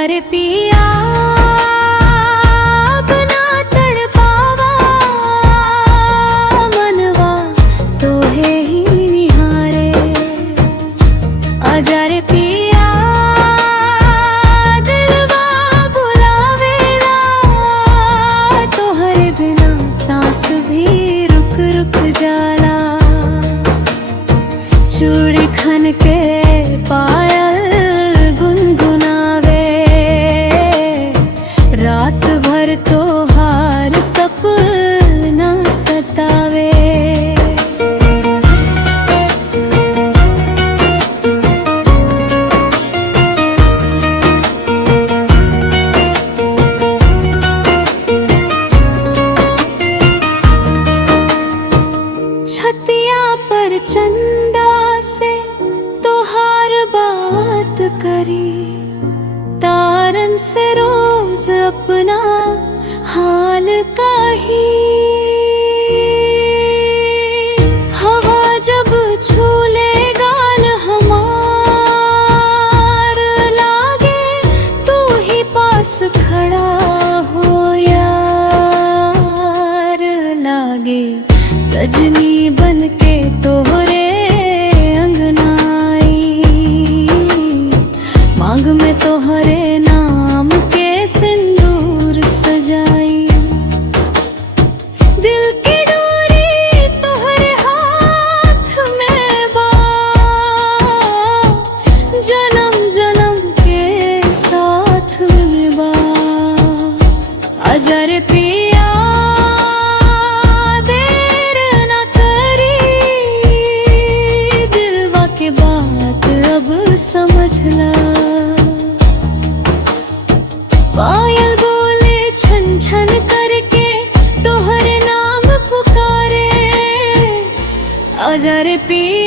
आजा रे पिया अपना तड़पावा मनवा तोहे ही निहारे। आजा रे पिया दिलवा बुलावेला तोहरे बिना सांस भी रुक रुक जाला। चूड़ी खन के पायल गुनगुनावे रात भर तोहार सपना सतावे। छतिया पर चंदा से तोहार बात करी तारन से रोज अपना हाल काही। हवा जब छूले गाल हमार लागे तू ही पास खड़ा हो यार। लागे सजनी बन के तोहरे अंगनाई मांग में तोहरे नाम के सिंदूर सजाई। दिल की डोरी तोहरे हाथ में बा जन्म जन्म के साथ में बा। आजा रे पिया बात अब समझला। पायल बोले छन छन करके तोहरे नाम पुकारे। आजा रे पिया